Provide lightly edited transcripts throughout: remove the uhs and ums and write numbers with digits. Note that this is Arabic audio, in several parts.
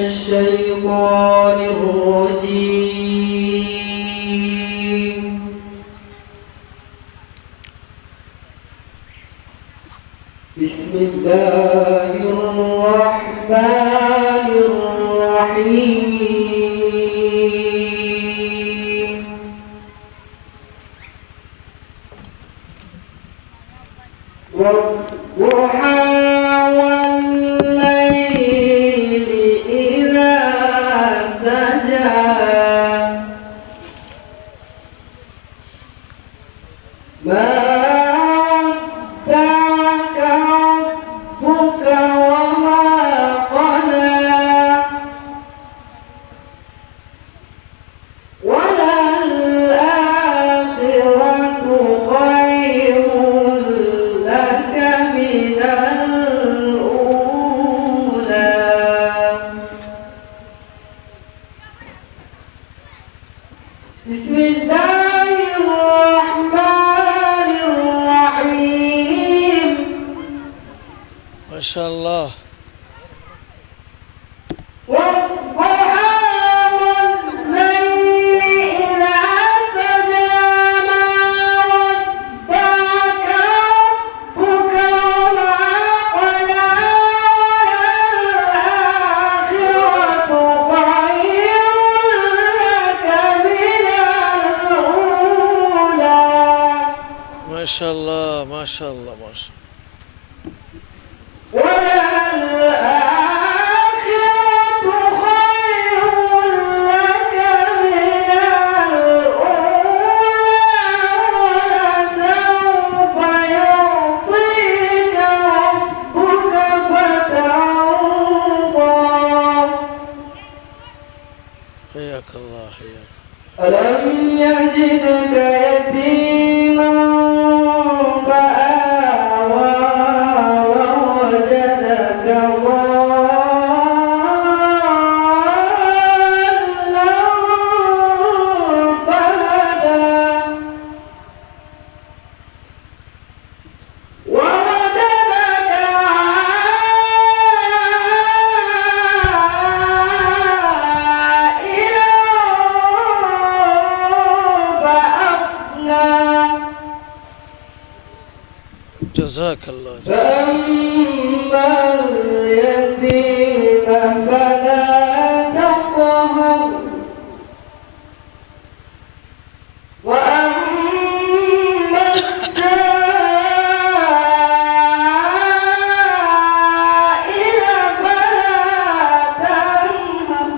الشيطان الرجيم. بسم الله الرحمن الرحيم. والضحى والليل إذا سجى ما ودعك ربك وما قلى وللآخرة خير لك من الأولى. بسم الله الرحمن الرحيم. ما شاء الله. والضحى والليل إذا سجى ما ودعك ربك وما قلى وللآخرة خير لك من الأولى. ما شاء الله ما شاء الله ما شاء الله. وللآخرة خير لك من الأولى ولسوف يعطيك ربك فترضى. حياك الله حياك. ألم يجدك يتيما فآوى ووجدك ضالا فهدى ووجدك عائلا فأغنى. جزاك الله جزاك. فأما اليتيم فلا تقهر وأما السائل فلا تنهر.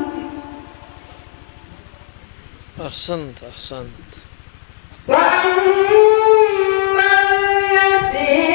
أحسنت أحسنت. فأما اليتيم